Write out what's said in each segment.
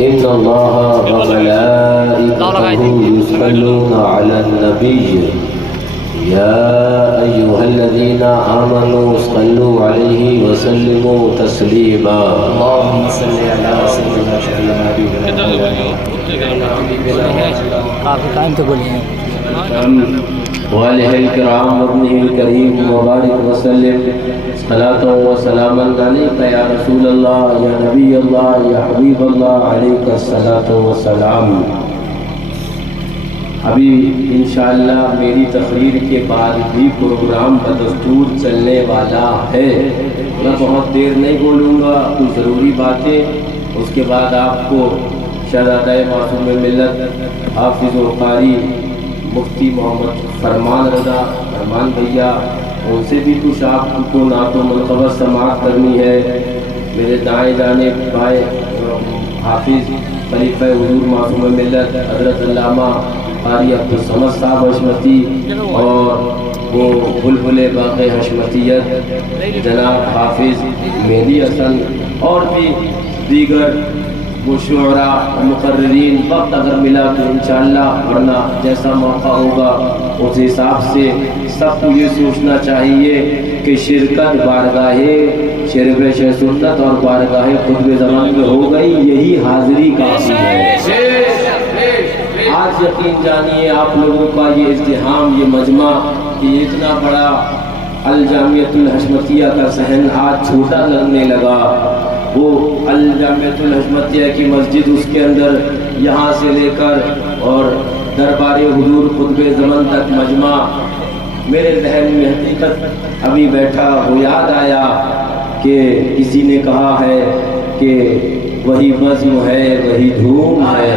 إن الله وملائكته يصلون على النبي يا أيها الذين آمنوا صلوا عليه وسلموا تسليما اللهم صل على سيدنا کافی ٹائم تو بولیے وآلہ الکرام وابنہ الکریم مبارک وسلم صلاۃ و سلاما علیک یا رسول اللہ یا نبی اللہ یا حبیب اللہ علیک الصلاۃ والسلام۔ ابھی انشاءاللہ میری تقریر کے بعد بھی پروگرام بدستور چلنے والا ہے۔ میں بہت دیر نہیں بولوں گا، کچھ ضروری باتیں، اس کے بعد آپ کو شہزادہ معصوم ملت حافظ و قاری مفتی محمد فرمان رضا فرمان بھیا، ان سے بھی کچھ آپ کو نعت و منقبت سماعت کرنی ہے۔ میرے دائیں جانب بھائی حافظ خلیفہ حضور معصوم ملت حضرت علامہ قاری عبدالصمد صاحب حشمتی اور وہ بلبل باغ حشمتیت جناب حافظ مہدی حسن اور بھی دیگر وہ شعراء مقررین وقت اگر ملا تو انشاءاللہ، ورنہ جیسا موقع ہوگا اس حساب سے سب کو یہ سوچنا چاہیے کہ شرکت بارگاہ شرف شہ سنت اور بارگاہ خطب زمان میں ہو گئی، یہی حاضری کافی ہے۔ آج یقین جانیے آپ لوگوں کا یہ ازدحام، یہ مجمع، یہ اتنا بڑا الجامعۃ الحشمتیہ کا صحن آج چھوٹا لگنے لگا۔ وہ الجامعۃ الحشمتیہ کی مسجد، اس کے اندر یہاں سے لے کر اور دربار حضور خطب زمان تک مجمع، میرے ذہن میں حقیقت ابھی بیٹھا وہ یاد آیا کہ کسی نے کہا ہے کہ وہی بزم ہے وہی دھوم ہے،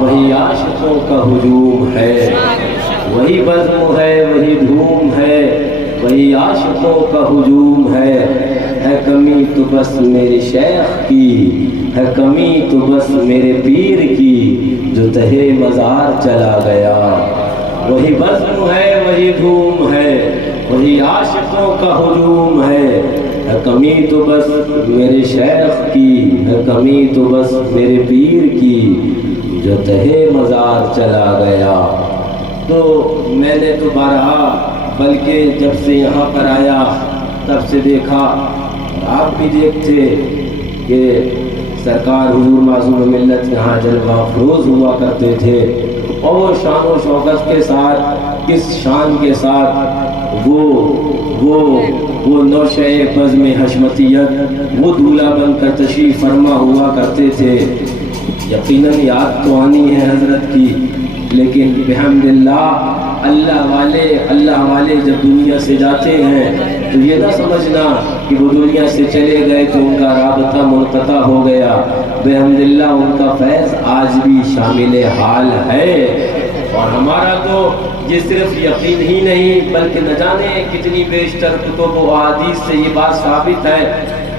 وہی عاشقوں کا ہجوم ہے، وہی بزم ہے وہی دھوم ہے، وہی عاشقوں کا ہجوم ہے کمی تو بس میرے شیخ کی، ہے کمی تو بس میرے پیر کی، جو تہے مزار چلا گیا۔ وہی بزم ہے وہی دھوم ہے، وہی عاشقوں کا ہجوم ہے کمی تو بس میرے شیخ کی، ہے کمی تو بس میرے پیر کی، جو تہے مزار چلا گیا۔ تو میں نے تو بارہا، بلکہ جب سے یہاں پر آیا تب سے دیکھا، آپ بھی دیکھتے کہ سرکار حضور معصوم ملت یہاں جلوہ افروز ہوا کرتے تھے، اور وہ شان و شوکت کے ساتھ، کس شان کے ساتھ وہ نوشہ بزم حشمتیت وہ دولہا بن کر تشریف فرما ہوا کرتے تھے۔ یقیناً یاد تو آنی ہے حضرت کی، لیکن بحمد اللہ اللہ والے جب دنیا سے جاتے ہیں تو یہ نہ سمجھنا کہ وہ دنیا سے چلے گئے تو ان کا رابطہ منقطع ہو گیا۔ بحمد اللہ ان کا فیض آج بھی شامل حال ہے، اور ہمارا تو یہ صرف یقین ہی نہیں بلکہ نہ جانے کتنی بیشتر کتب و احادیث سے یہ بات ثابت ہے۔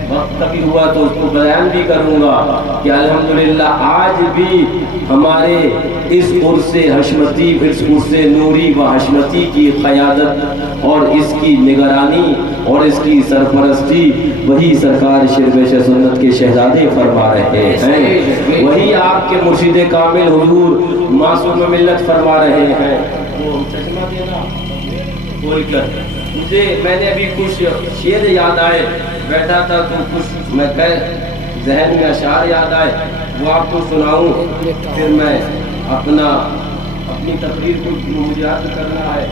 وقت کبھی ہوا تو اس کو بیان بھی کروں گا کہ الحمدللہ آج بھی ہمارے اس عرص حشمتی، اس عرص نوری و حشمتی کی قیادت اور اس کی نگرانی اور اس کی سرپرستی وہی سرکار شرف شہ سنت کے شہزادے فرما رہے ہیں، وہی آپ کے مرشد کامل حضور معصوم ملت فرما رہے ہیں۔ وہ چشمہ دینا بول کر میں نے ابھی کچھ شعر یاد آئے، بیٹھا تھا تو کچھ میں ذہن میں اشعار یاد آئے، وہ آپ کو سناؤں، پھر میں اپنی تقریر کو مجھے یاد کرنا ہے۔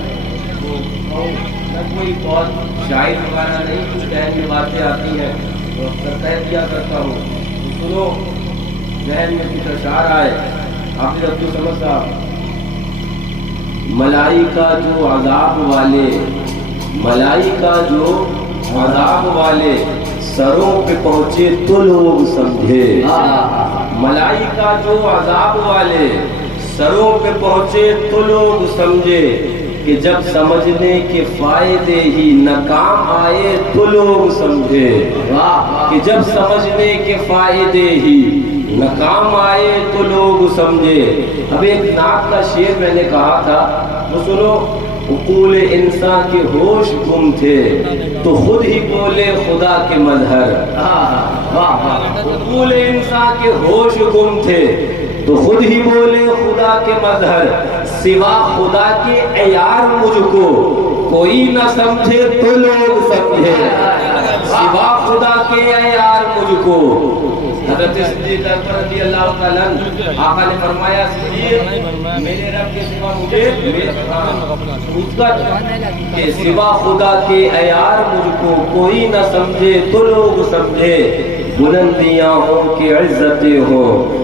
میں کوئی بہت شاعر وغیرہ نہیں، کچھ ذہن میں باتیں آتی ہیں تو اکثر کہہ دیا کرتا ہوں، سنو ذہن میں کچھ اشعار آئے۔ حافظ عبدالصمد صاحب، ملائکہ جو عذاب والے سروں پہ پہنچے تو لوگ سمجھے، ملائکہ جو عذاب والے سروں پہ پہنچے تو لوگ سمجھے، کہ جب سمجھنے کے فائدے ہی ناکام آئے تو لوگ سمجھے، کہ جب سمجھنے کے فائدے ہی ناکام آئے تو لوگ سمجھے۔ اب ایک نعت کا شعر میں نے کہا تھا، وہ سنو، عقول انسان کے ہوش گم تھے تو خود ہی بولے خدا کے مظہر. عقول انسان کے ہوش گم تھے تو خود ہی بولے خدا کے مظہر. سوا خدا کے عیار مجھ کو کوئی نہ سمجھے تو لوگ سمجھے. سوا خدا کے عیار مجھ کو. حضرت صدیق اکبر رضی اللہ تعالیٰ عنہ آقا نے فرمایا صدیق میرے رب کے سوا مجھے کہ سوا خدا کے عیار مجھ کو کوئی نہ سمجھے تو لوگ سمجھے. بلندیاں ہوں کہ عزتیں ہوں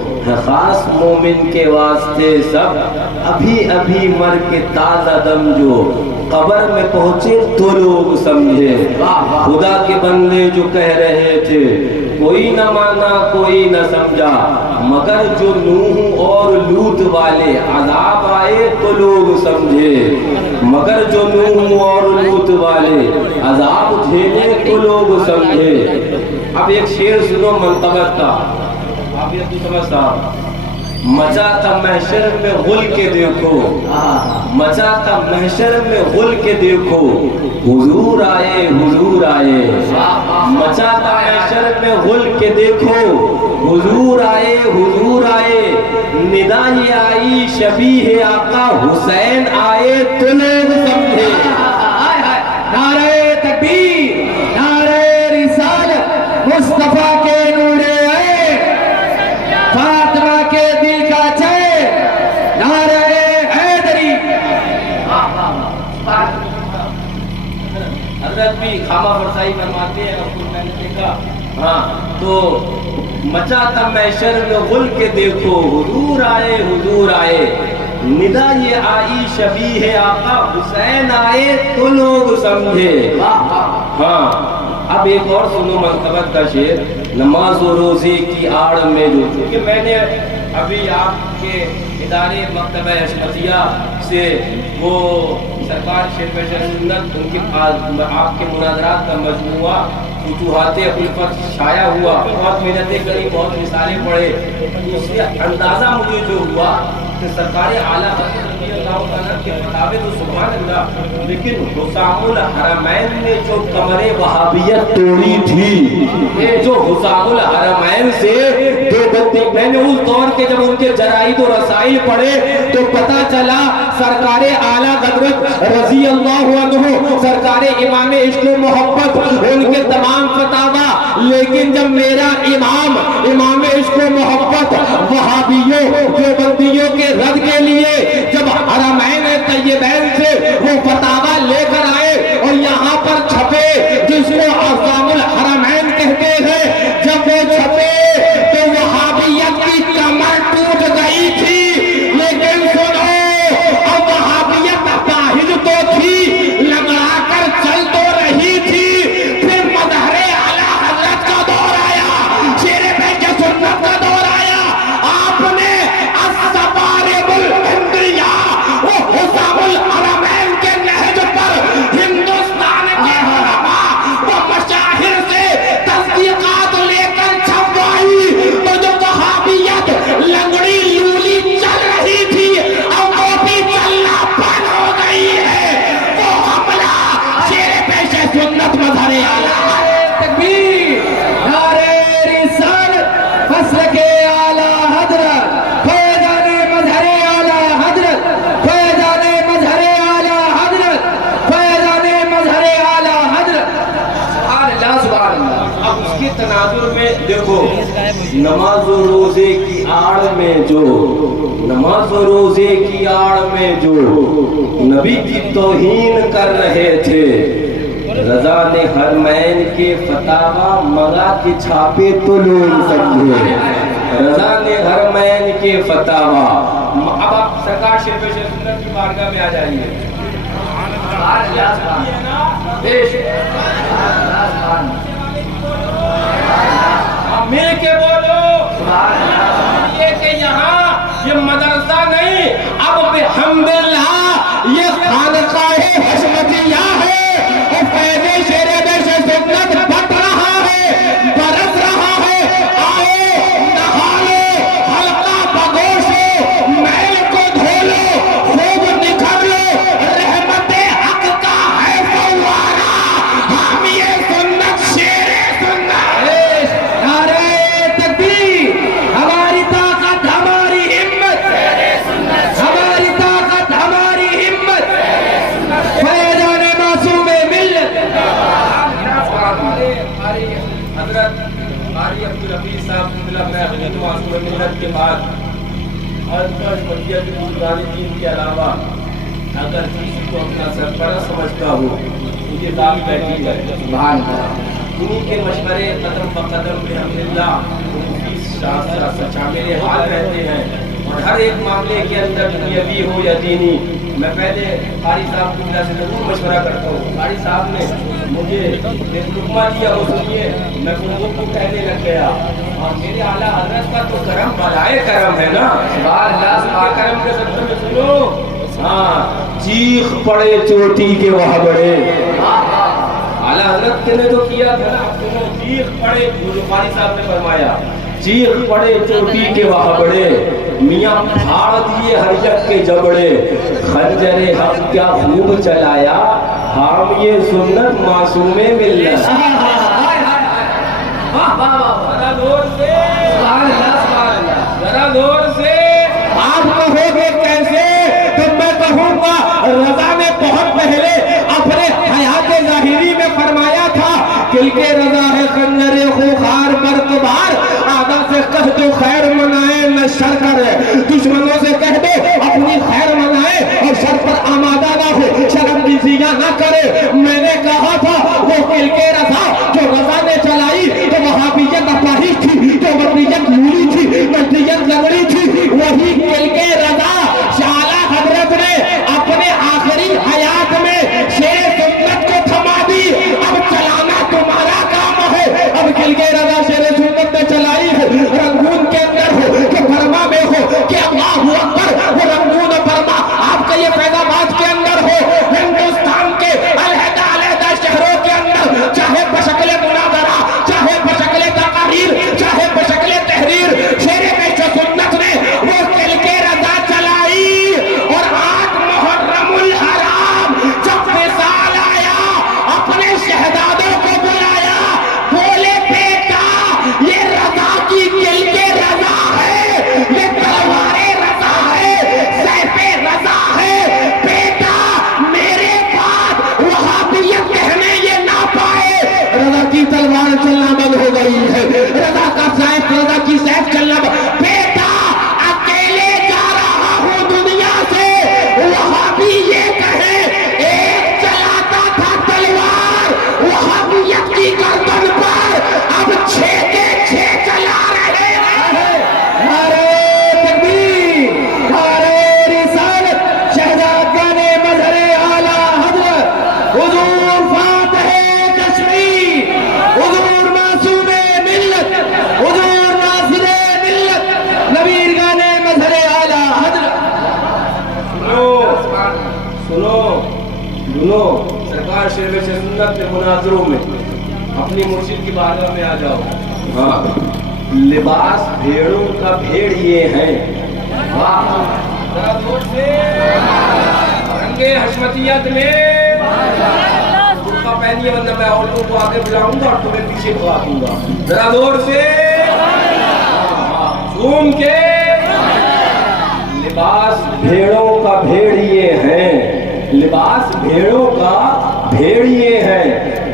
خاص مومن کے واسطے سب. ابھی ابھی مر کے تازہ دم جو قبر میں پہنچے تو لوگ سمجھے. خدا کے بندے جو کہہ رہے تھے کوئی نہ مانا کوئی نہ سمجھا مگر جو نوح اور لوط والے عذاب آئے تو لوگ سمجھے. مگر جو نوح اور لوط والے عذاب جھیلے تو لوگ سمجھے. اب ایک شعر سنو منقبت کا. آپ یہ تو سمجھ صاحب مچا تھا محشر میں غل کے دیکھو. مچا تھا محشر میں غل کے دیکھو حضور آئے حضور آئے. مچا تھا محشر میں غل کے دیکھو حضور آئے حضور آئے. ندا یہ آئی شبیہ آقا حسین آئے تو لوگ سمجھے. نعرہ تکبیر نعرہ رسالت مصطفیٰ کے نور عین فاطمہ کے دل کا چین نعرہ حیدری. حضرت بھی خامہ فرسائی فرماتے ہیں رسول میں نے دیکھا. ہاں تو مچا تھا محشر میں غل کے دیکھو حضور آئے حضور آئے. ندا یہ آئی شبیہ آقا حسین آئے تو لوگ سمجھے. ہاں اب ایک اور سنو منقبت کا شعر. نماز و روزے کی آڑ میں جو چونکہ میں نے ابھی آپ کے ادارے مکتبہ حشمتیہ سے وہ سرکار شیخ سنت ان کے آپ کے مناظرات کا مجموعہ فتوحات الفت شائع ہوا. بہت محنتیں کری بہت مثالیں پڑھے. اس سے اندازہ مجھے جو ہوا کہ سرکار اعلیٰ حضرت رضی اللہ تعالیٰ کے فتاوے تو سبحان اللہ لیکن حسام الحرمین نے جو کمر وہابیت توڑی تھی جو حسام الحرمین سے دیوبندی. میں نے اس دور کے جب ان کے جرائد و رسائل پڑھے تو پتا چلا سرکار اعلیٰ حضرت رضی اللہ عنہ سرکار امام عشق و محبت ان کے تمام فتاوہ. لیکن جب میرا امام عشق و محبت وہابیوں دیوبندیوں کے رد کے لیے جب حرمین طیبین سے وہ فتاوہ لے کر آئے اور یہاں پر چھپے جس کو اعظام الحرمین کہتے ہیں جب وہ چھپے تو وہابیت کی کمر ٹوٹ گئی تھی. لیکن سنو اب وہابیت باہر تو تھی لگڑا کر چل تو رہی تھی. پھر مظہر اعلیٰ حضرت کا دور آیا شیر بیت سنت کا دور آیا. آپ نے السبارب الہندیہ وہ حسام الحرمین کے نہج پر ہندوستان کے علماء وہ مشاہر سے تصدیقات لے کر چھپوائی. تو جو وہابیت لنگڑی لولی چل رہی تھی اب وہ بھی چلنا بند ہو گئی ہے. وہ حملہ شیر پیش سنت مظہر اعلیٰ. تکبیر نعرہ رسالت مسلک اعلیٰ حضرت فیضان مظہر اعلیٰ حضرت فیضان مظہر اعلیٰ حضرت فیضان مظہر اعلیٰ حضرت. سبحان اللہ سبحان اللہ. اب اس کے تناظر میں دیکھو نماز و روزے کی آڑ میں جو نماز و روزے کی آڑ میں جو نبی کی توہین کر رہے تھے رضا نے حرمین کے فتاوہ منگا کے چھاپے تو لوگ سمجھے. رضا نے حرمین کے فتاوہ. اب آپ سرکار شیخ سنت کی بارگاہ میں آ جائیے. مل کے بولو یہ کہ یہاں یہ مدرسہ نہیں اب بحمداللہ یہ خانقاہ حشمتیہ ہے. فیض شیر بیش سنت بٹ رہا ہے برس رہا ہے. آؤ نہا لو حلقہ بگوش ہو میل کو دھو لو خوب نکھر لو رحمت الحمدللہ میں اپنی معصوم محنت کے بعد ہر مدیہ کے بزرگان دین کے علاوہ اگر کسی کو اپنا سرپرست سمجھتا ہوں تو یہ ذات بیٹھی ہے سبحان اللہ. انہیں کے مشورے قدم بقدم الحمدللہ سچا میرے حال رہتے ہیں. اور ہر ایک معاملے کے اندر دنیاوی ہو یا دینی میں پہلے قاری صاحب کی طرح سے ضرور مشورہ کرتا ہوں. قاری صاحب نے مجھے ایک لقمہ دیا وہ سنیے میں لوگوں کو کہنے لگ گیا. اور میرے اعلیٰ حضرت کا تو کرم بلائے کرم ہے نا اللہ کے کرم کے سب میں سنو. ہاں چیخ پڑے چوٹی کے وہاں بڑے اعلیٰ حضرت نے تو کیا تھا نا. سنو چیخ پڑے جو قاری صاحب نے فرمایا چیخ پڑے چوٹی کے وہاں بڑے میاں پھاڑ دیے ہر یک کے جبڑے خنجر حق کیا خوب چلایا ہم یہ سنت معصوم ملت. ذرا دور سے ذرا دور سے آپ کہو گے کیسے تو میں کہوں گا رضا نے بہت پہلے اپنے حیات ظاہری میں فرمایا تھا کل کے رضا ہے خنجر خوخار برقبار آدھا سے کہہ دو خیر منائے میں شر کرے دشمنوں سے کہہ دو اپنی خیر منائے اور شر پر آمادہ نہ ہو شرم دیزیاں نہ کرے. میں نے کہا تھا وہ کل کے رضا جو رضا نے چلائی تو وہابیت اپاہی تھی جو مدنیت مولی تھی مدنیت لگڑی تھی وہی کل کے رضا شالا حضرت نے اپنے آخری حیات میں شیر سنت کو تھما دی. اب چلانا تمہارا کام ہے. اب کل کے رضا شیر سنت نے چلائی ہے رنگون کے اندر ہو کہ برما میں ہو کہ اللہ اکبر وہ رنگون برما آپ کا یہ فیض آباد کے اندر ہو ہندوستان کے علیحدہ علیحدہ شہروں کے اندر چاہے بشکل مناظرہ چاہے بشکل تقاریر چاہے بشکل تحریر شیر بیچ سنت نے وہ کل کے رضا چلائی. اور آج محرم الحرام جب وصال آیا اپنے شہزادوں کو بلایا بولے بیٹا یہ رضا کی کل کے رضا ہے یہ تلوار رضا ہے سیف رضا ہے بیٹا میرے بعد وہابیت کہنے یہ نہ پائے. رضا کی تلوار چلنا بند ہو گئی ہے رضا کا سیف رضا کی سیف چلنا بند. بیٹا اکیلے جا رہا ہوں دنیا سے وہابی یہ کہے ایک چلاتا تھا تلوار وہابیت کی گردن پر اب 6 کے 6 چلا رہے ہیں. نعرہ تکبیر نعرہ رسالت شہزادگان مظہر اعلیٰ حضرت حضور فاتح کشمیر حضور معصوم ملت حضور ناصر ملت نبیرگان مظہر اعلیٰ حضرت. سنو سنو سرکار شیر سنت کے مناظروں میں اپنی مرشد کی بارگاہ میں آ جاؤ. ہاں لباس بھیڑوں کا بھیڑ یہ ہیں. ذرا زور سے رنگے حشمتیت میں برقع پہنیے ورنہ میں عورتوں کو آگے بلاؤں گا اور تمہیں پیچھے بھگا دوں گا. ذرا زور سے جھوم کے لباس بھیڑوں کا بھیڑ یہ ہیں لباس بھیڑوں کا بھیڑ یہ ہے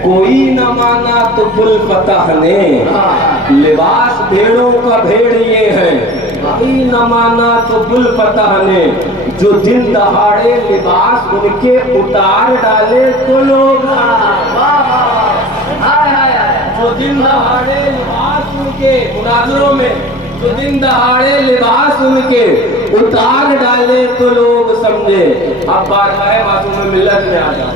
کوئی نہ مانا تو گل فتح نے. لباس بھیڑوں کا بھیڑ یہ ہے کوئی نہ مانا تو گل فتح نے. جو دن دہاڑے لباس ان کے اتار ڈالے تو لوگ جو دن دہاڑے لباس ان کے مناظروں میں جو دن دہاڑے لباس ان کے اتار ڈالے تو لوگ سمجھے. اب بارگاہ معصوم ملت میں آ جاؤ.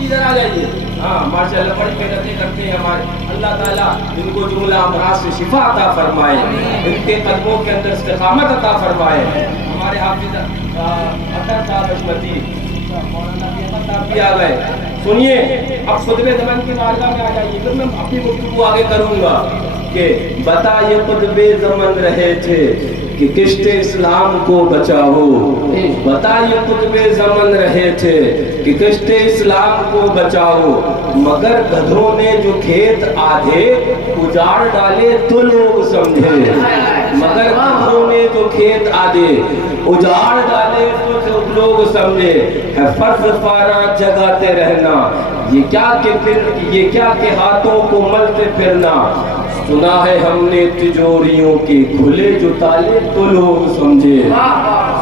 ادھر آ جائیے. ہاں ماشاءاللہ بڑی محنتیں کرتے ہیں ہمارے. اللہ تعالیٰ ان کو جملہ امراض سے شفا عطا فرمائے ان کے قدموں کے اندر استقامت عطا فرمائے. ہمارے حافظ اطہر صاحب حشمتی مولانا صاحب بھی آ گئے. سنیے اب خطبہ زمان کی بارگاہ میں آ جائیے. پھر میں اپنی گفتگو آگے کروں گا کہ بتا یہ خطبہ زمان رہے تھے کہ کشت اسلام کو بچاؤ. بتا یہ خطبہ زمان رہے تھے کہ کشت اسلام کو بچاؤ. مگر گدھوں نے جو کھیت آدھے اجاڑ ڈالے تو لوگ سمجھے. مگر گدھوں نے جو کھیت آدھے اجاڑ ڈالے تو لوگ سمجھے ہے فرض پارا جگاتے رہنا، یہ کیا کہ ہاتھوں کو ملتے پھرنا، سنا ہے ہم نے تجوریوں کے کھلے جو تالے تو لوگ سمجھے،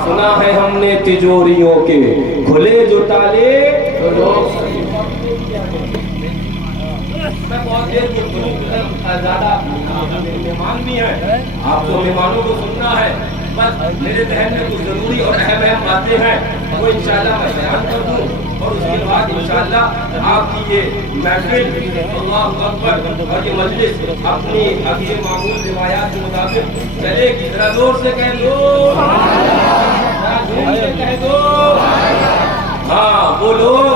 سنا ہے ہم نے تجوریوں کے کھلے جو تالے تو لوگ سمجھے۔ میں بہت دیر زیادہ مہمان بھی ہیں، آپ کو مہمانوں کو سننا ہے، بس میرے ذہن میں کچھ ضروری اور اہم باتیں ہیں وہ انشاءاللہ میں بیان کر دوں، اور اس کے بعد انشاءاللہ آپ کی یہ محفل اللہ اکبر اور یہ مجلس اپنی معمول روایات کے مطابق چلے گی۔ ذرا زور سے کہہ دو، ذرا زور سے کہہ دو۔ ہاں، وہ لوگ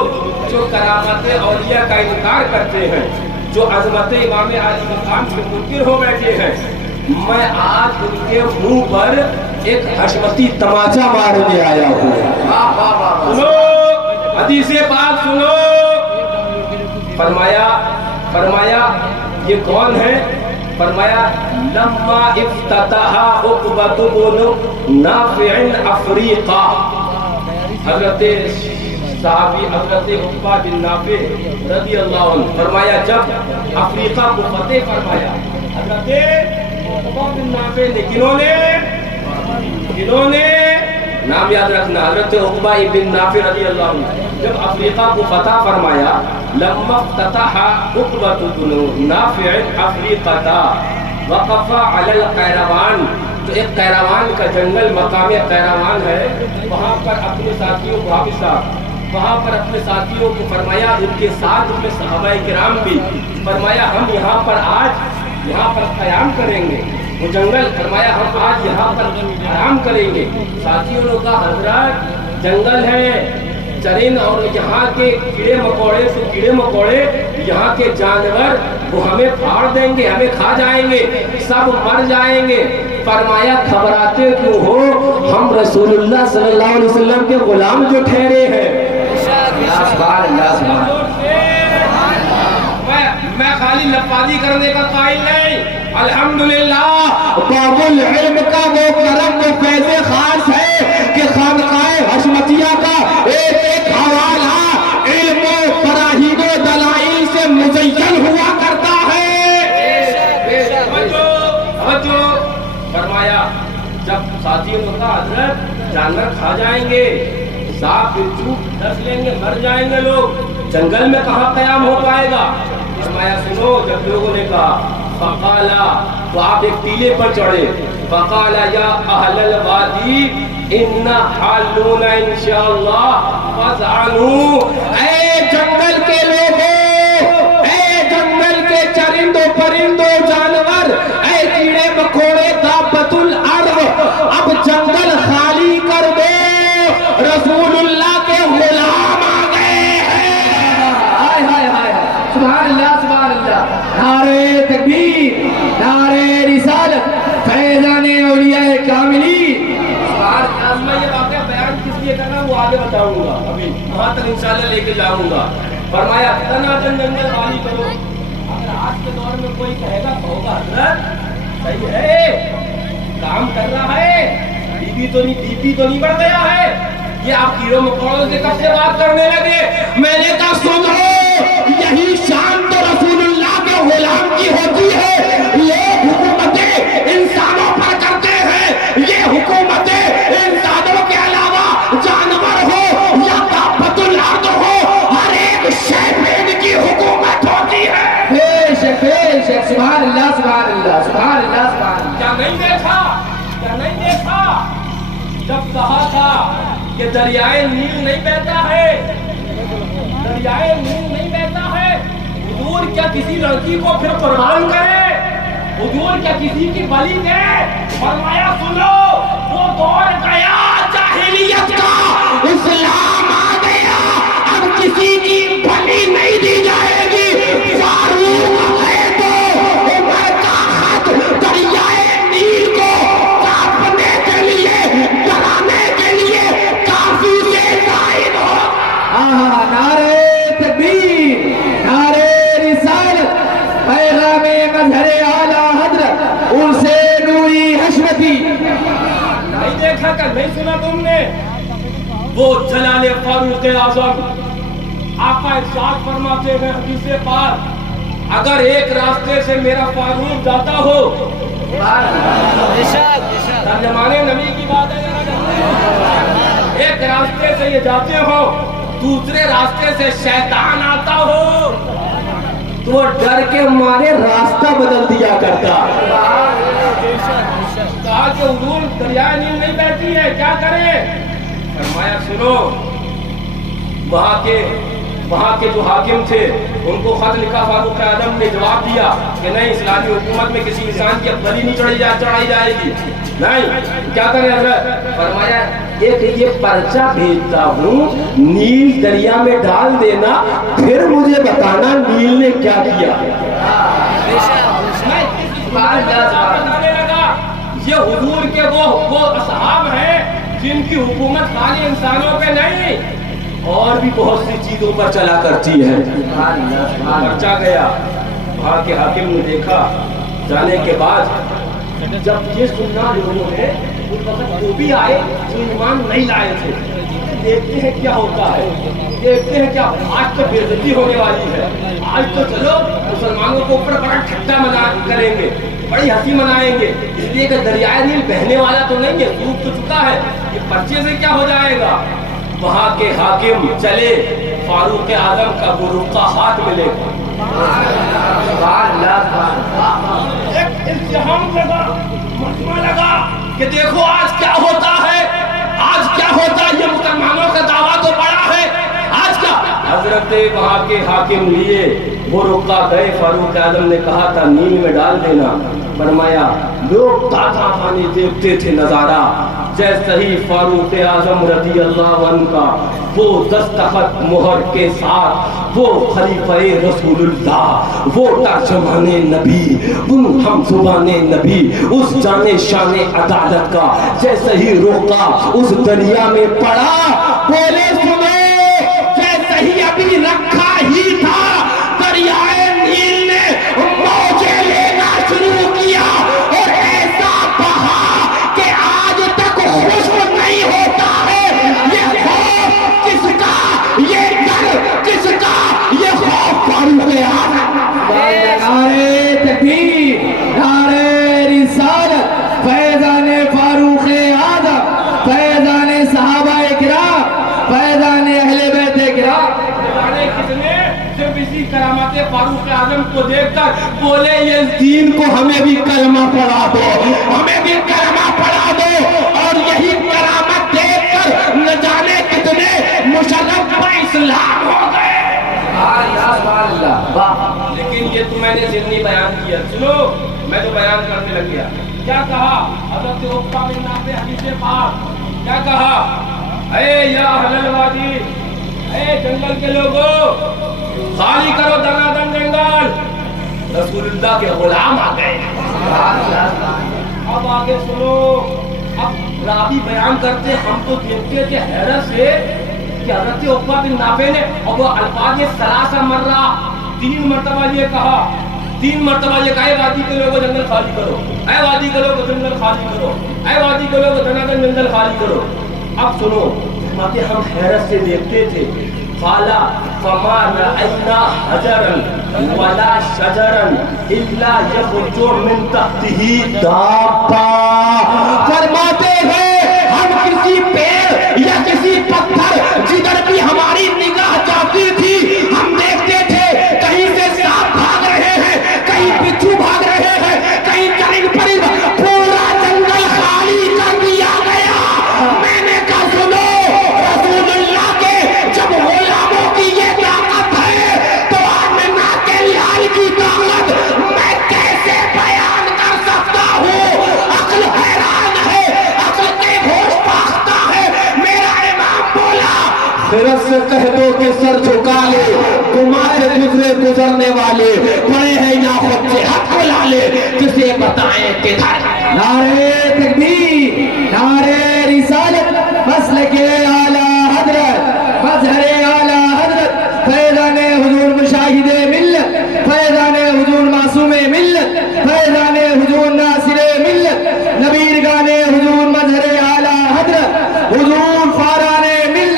جو کرامت اولیاء کا انکار کرتے ہیں، جو عظمت امام عالی مقام کے منکر ہو بیٹھے ہیں، میں آج ان کے منہ پر ایک حشمتی تماچا مارنے آیا ہوں۔ سنو حدیث پاک سنو، فرمایا یہ کون ہے؟ فرمایا لما افتتح عقبۃ بن نافع افریقہ، حضرت صحابی حضرت عقبہ بن نافع رضی اللہ عنہ، فرمایا جب افریقہ کو فتح فرمایا حضرت عقبہ بن نافع نے، کنہوں نے نام یاد رکھنا، حضرت عقبہ بن نافع رضی اللہ عنہ جب افریقہ کو فتح فرمایا، لما افتتح عقبہ بن نافع افریقہ وقف علی القیروان، تو ایک قیروان کا جنگل مقام قیروان ہے، وہاں پر اپنے ساتھیوں کو حافظ صاحب، وہاں پر اپنے ساتھیوں کو فرمایا، ان کے ساتھ اپنے صحابہ کرام بھی، فرمایا ہم یہاں پر قیام کریں گے، وہ جنگل، فرمایا ہم آج یہاں پر قیام کریں گے۔ ساتھیوں نے کہا حضرت جنگل ہے، چرند اور یہاں کے کیڑے مکوڑے یہاں کے جانور وہ ہمیں پھاڑ دیں گے، ہمیں کھا جائیں گے، سب مر جائیں گے۔ فرمایا گھبراتے کیوں ہو، ہم رسول اللہ صلی اللہ علیہ وسلم کے غلام جو ٹھہرے ہیں۔ میں خالی لفاظی کرنے کا قائل نہیں، الحمدللہ باب العلم کا وہ کرم وہ فیض خاص ہے کہ خانقاہ حشمتیہ کا ایک حوالہ علم و براہین و دلائل سے مزین ہوا کرتا ہے۔ فرمایا جب ساتھیوں نے کہا حضرت جانور کھا جائیں گے، سانپ بچھو ڈس لیں گے، مر جائیں گے لوگ، جنگل میں کہاں قیام ہو پائے گا؟ فرمایا سنو، جب لوگوں نے کہا فقالا، تو آپ ایک ٹیلے پر چڑھے، فقالا یا اہل الوادی ان حالون انشاءاللہ فاذعنوا، اے جنگل کے لوگوں، اے جنگل کے چرندوں پرندوں جانور، اے کیڑے مکوڑے دابۃ الارض، اب جنگل خالی کر دو، رسول اللہ کے غلام آ گئے ہیں۔ ہائے ہائے ہائے، سبحان اللہ سبحان اللہ، نعرہ تکبیر، نعرہ رسالت، فیضان اولیاء کاملین۔ میں یہ واقعہ بیان کس لیے کرنا وہ آگے بتاؤں گا، ابھی وہاں تک انشاءاللہ لے کے جاؤں گا۔ فرمایا تناجن جنگل خالی کرو۔ اگر آج کے دور میں کوئی کہے گا تو ہوگا حضرت صحیح ہے، کام کر رہا ہے، بی پی تو نہیں بڑھ گیا ہے، یہ آپ کیڑوں مکوڑوں سے کب سے بات کرنے لگے؟ میں نے کہا سنو، یہی شان تو رسول اللہ کے غلام کی ہوتی ہے، لوگ حکومتیں انسانوں پر کرتے ہیں، یہ حکومتیں انسانوں کے علاوہ جانور ہو یا دابۃ الارض ہو، ہر ایک شے پہ ان کی حکومت ہوتی ہے۔ بے شک سبحان اللہ سبحان اللہ سبحان اللہ سبحان اللہ۔ کیا نہیں دیکھا جب کہا تھا کہ دریائے نیل نہیں بہتا ہے، دریائے نیل نہیں بہتا ہے، حضور کیا کسی لڑکی کو پھر قربان کرے؟ حضور کیا کسی کی بلی دے؟ فرمایا سنو، وہ دور گیا جاہلیت کا، اسلام آ گیا، اب کسی کی بلی نہیں دی جائے گی۔ فاروق ہے تو عمر کا خط دریائے نیل کو کاپنے کے لیے، ڈرانے کے لیے کافی سے زائد ہو۔ نعرہ تکبیر، نعرہ رسالت، پیغام مظہر اعلیٰ حضرت ان سے نوری حشمتی۔ نہیں دیکھا کر، نہیں سنا تم نے؟ وہ جلال فاروق اعظم آقا ارشاد فرماتے ہیں حدیث پاک اگر ایک راستے سے میرا فاروق جاتا ہو ترجمان نبی کی بات ہے ایک راستے سے یہ جاتے ہو دوسرے راستے سے شیطان آتا ہو تو وہ ڈر کے مارے راستہ بدل دیا کرتا کہا کہ حضور دریائے نیل نہیں بہتی ہے کیا کریں فرمایا سنو وہاں کے جو حاکم تھے ان کو خط لکھا فاروق اعظم نے جواب دیا کہ نہیں اسلامی حکومت میں کسی انسان کی بلی نہیں چڑھائی جائے گی نہیں کیا کریں حضرت فرمایا ایک یہ پرچہ بھیجتا ہوں نیل دریا میں ڈال دینا پھر مجھے بتانا نیل نے کیا کیا یہ حضور کے وہ اصحاب ہیں جن کی حکومت خالی انسانوں پہ نہیں اور بھی بہت سی چیزوں پر چلا کرتی ہے پرچہ گیا وہاں کے حاکم نے دیکھا جانے کے بعد جب یہ سننا لوگوں نے اس وقت وہ بھی آئے جو ایمان نہیں لائے تھے دیکھتے ہیں کیا ہوتا ہے دیکھتے ہیں کیا آج تو بے عزتی ہونے والی ہے آج تو چلو مسلمانوں کو اوپر بڑا ٹھٹا کریں گے بڑی ہنسی منائیں گے اس لیے کہ دریائے نیل بہنے والا تو نہیں ہے ڈوب تو چکا ہے یہ پرچے سے کیا ہو جائے گا وہاں کے حاکم چلے فاروق اعظم کا گرو کا ہاتھ ملے ایک التحام لگا مجمع لگا کہ دیکھو آج کیا ہوتا ہے یہ مسلمانوں کا دعویٰ تو بڑا ہے آج کیا حضرت وہاں کے حاکم لیے وہ رکا گئے فاروق اعظم نے کہا تھا نیل میں ڈال دینا فرمایا لوگ تازہ پانی دیکھتے تھے نظارہ جیسے ہی فاروق اعظم رضی اللہ عنہ کا وہ دستخط مہر کے ساتھ وہ خلیفہ رسول اللہ وہ ترجمان نبی ان ہم زبان نبی اس جانے شان عدالت کا جیسے ہی روکا اس دریا میں پڑا بولے سنو جیسے ہی ابھی رکھا ہی تھا دریائے نیل نے موجیں لینا شروع کیا اور ایسا بہا کہ آج تک خشک نہیں ہوتا ہے یہ خوف کس کا یہ ڈر کس کا یہ خوف فاروق اعظم نعرہ تکبیر نعرہ رسالت فیضان فاروق اعظم فیضان صحابہ کرام فیضان اہل بیت کرام کتنے صرف اسی کرامات فاروق اعظم کو دیکھ کر بولے یہ دین کو ہمیں بھی کلمہ پڑھا دو ہمیں بھی کلمہ پڑھا دو اور یہی کرامت دیکھ کر نہ جانے کتنے مشرف اسلام ہو گئے لیکن یہ تو میں نے ضمنی بیان کیا سنو میں تو بیان کرنے لگ گیا کیا کہا حضرت عقبہ بن نافع حدیث پاک کیا کہا اے یا اہل الوادی اے جنگل کے لوگوں خالی کرو دنادن جنگل رسول اللہ کے غلام آ گئے اب آگے سنو اب راوی بیان کرتے ہم تو دیکھتے کہ حیرت سے کہ حضرت عقبہ بن نافع نے اور وہ الفاظ ثلاثہ مرہ 3 مرتبہ یہ کہا 3 مرتبہ یہ کہا اے وادی کے لوگوں جنگل خالی کرو اے وادی کے لوگوں جنگل خالی کرو اے وادی کے لوگوں دنادن جنگل خالی کرو اب سنو کہ ہم حیرت سے دیکھتے تھے قالا فما رأینا حجرا ولا شجرا الا یخرج من تحته دابہ فرماتے ہیں ہم کسی پیڑ یا کسی پتھر جدھر بھی ہماری نگاہ جاتی تھی ہم دیکھتے تھے کہیں سے سانپ بھاگ رہے ہیں کہیں بچھو بھاگ رہے ہیں کہیں چرند پرند پورا جنگل خالی کر دیا گیا میں نے کہا سنو رسول اللہ کے جب غلاموں کی یہ طاقت ہے تو آمنہ کے لال کی طاقت میں کیسے بیان کر سکتا ہوں عقل حیران ہے عقل کے ہوش پاختہ ہے میرا امام بولا خرد سے کہہ دو کہ سر جھکا لے تمہارے گزرے گزرنے والے پڑے ہیں یا خود سے حق بلا لے کسے بتائیں کدھر نعرہ تکبیر نعرہ رسالت مسلک اعلیٰ حضرت مظہر اعلیٰ حضرت فیضان حضور مشاہد ملت فیضان حضور معصوم ملت فیضان حضور ناصر ملت نبیرگان حضور مظہر اعلیٰ حضرت حضور فاران ملت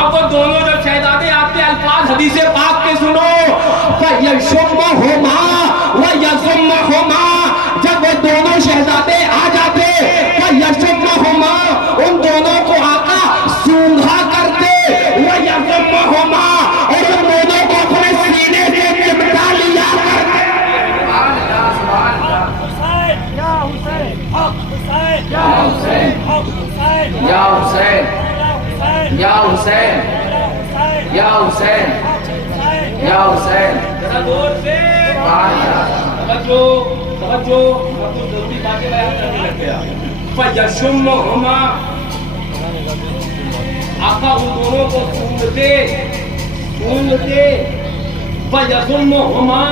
اب وہ دونوں جب شہزادے آتے الفاظ حدیث پاک کے سنو، فَيَشُمَّهُمَا وَيَزُمَّهُمَا، جب وہ دونوں شہزادے آ جاتے فَيَشُمَّهُمَا، ان دونوں کو آقا سونگھا کرتے، وَيَزُمَّهُمَا، اور ان دونوں کو اپنے سینے سے چمٹا لیا کرتے۔ یا حسین یا حسین یا حسین یا حسین یا حسین، ذرا دور سے توجہ توجہ، مطلب ضروری باتیں بیان کرنے لگ گیا۔ فَيَشُمُّهُمَا، آقا ان دونوں کو سونگھتے فَيَشُمُّهُمَا،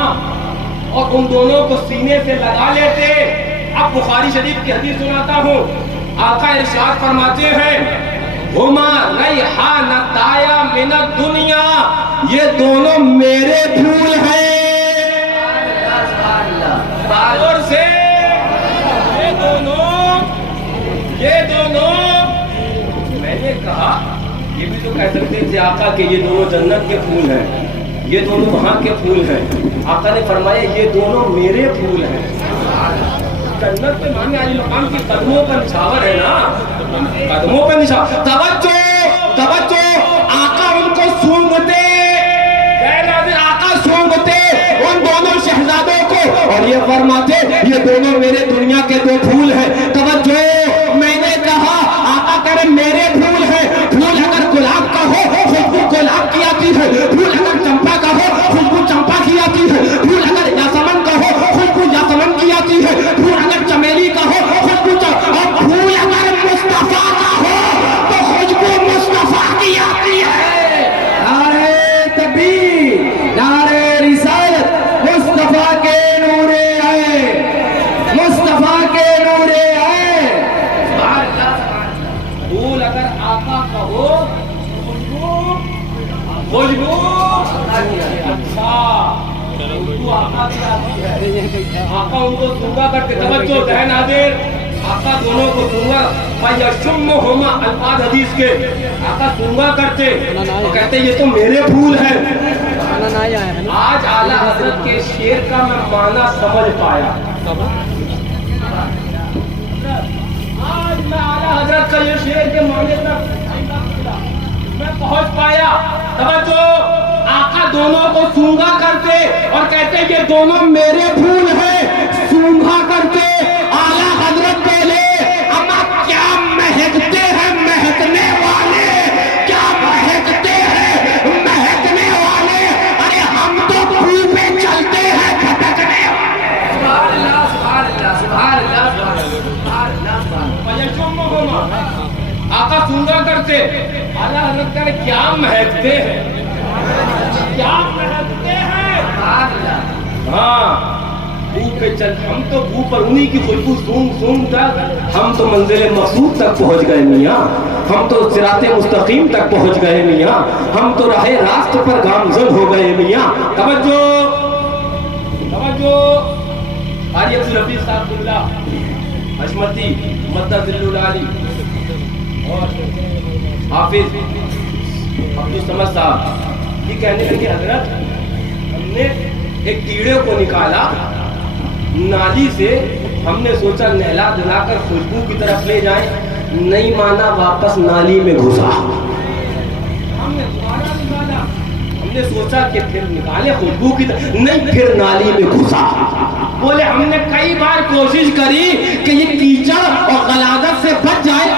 اور ان دونوں کو سینے سے لگا لیتے۔ اب بخاری شریف کی حدیث سناتا ہوں، آقا ارشاد فرماتے ہیں ہما ریحانتایا من الدنیا، یہ دونوں میرے پھول ہیں۔ اور سے یہ دونوں میں نے کہا، یہ بھی تو کہہ سکتے تھے آقا کہ یہ دونوں جنت کے پھول ہیں، یہ دونوں وہاں کے پھول ہیں۔ آقا نے فرمایا یہ دونوں میرے پھول ہیں۔ جنت میں ماننے علی مقام کی قدموں کا نچھاور ہے نا، قدموں پہ نچھاور۔ توجہ توجہ، آقا ان کو سونگھتے، آقا سونگھتے ان دونوں شہزادوں کو، اور یہ فرماتے یہ دونوں میرے دنیا کے دو پھول ہیں۔ توجہ، میں نے کہا آقا کرے میرے پھول ہیں، پھول اگر گلاب کا ہو خوشبو گلاب کی آتی ہے، پھول اگر چمپا کا ہو خوشبو چمپا کی آتی ہے، پھول اگر یاسمن کا ہو خوشبو یاسمن کی آتی ہے، پھول اگر چمیلی کا ہو خوشبو اور پھول اگر مصطفیٰ کا ہو تو خوشبو مصطفیٰ کی آتی ہے۔ نعرہ تکبیر، نعرہ رسالت، مصطفیٰ کے نور آئے، مصطفیٰ کے نور آئے۔ پھول اگر آقا کا ہو خوشبو اچھا، خوشبو آقا کی آتی ہے۔ آقا ان کو سونگا کرتے، توجہ ذہن حاضر، آقا دونوں کو سونگا، فَيَشُمُّهُمَا، الفاظ حدیث کے، آقا سونگا کرتے تو کہتے یہ تو میرے پھول ہیں۔ آج اعلیٰ حضرت کے شعر کا میں معنی سمجھ پایا، آج میں اعلیٰ حضرت کا یہ شعر کے معنی تک میں پہنچ پایا۔ توجہ، آقا دونوں کو سونگا کرتے اور کہتے یہ دونوں میرے پھول ہیں، سونگا کرتے۔ اعلیٰ حضرت بولے اما کیا مہکتے ہیں مہکنے والے، کیا مہکتے ہیں مہکنے والے، ارے ہم تو پھول پہ چلتے ہیں پھٹکنے والے۔ سبحان اللہ سبحان اللہ سبحان اللہ سبحان اللہ۔ آقا سونگا کرتے، اعلیٰ حضرت کہتے کیا مہکتے ہیں، کیا مہکتے ہیں۔ ہاں بو پہ چل، ہم تو بو پر انہی کی خوشبو سونگ سونگ تک ہم تو منزل مقصود تک پہنچ گئے میاں، ہم تو صراط مستقیم تک پہنچ گئے میاں، ہم تو راہ راست پر گامزن ہو گئے میاں۔ توجہ توجہ، قاری عبدالرفیق صاحب اللہ حشمتی مدد العالی اور حافظ عبدالصمد صاحب یہ کہنے لگے حضرت ہم نے ایک کیڑے کو نکالا نالی سے، ہم نے سوچا نہلا دھلا کر خوشبو کی طرف لے جائیں، نہیں مانا واپس نالی میں گھسا۔ ہم نے دوبارہ نکالا، ہم نے سوچا کہ پھر نکالے خوشبو کی طرف، نہیں پھر نالی میں گھسا۔ بولے ہم نے کئی بار کوشش کری کہ یہ کیچڑ اور غلاظت سے بچ جائے،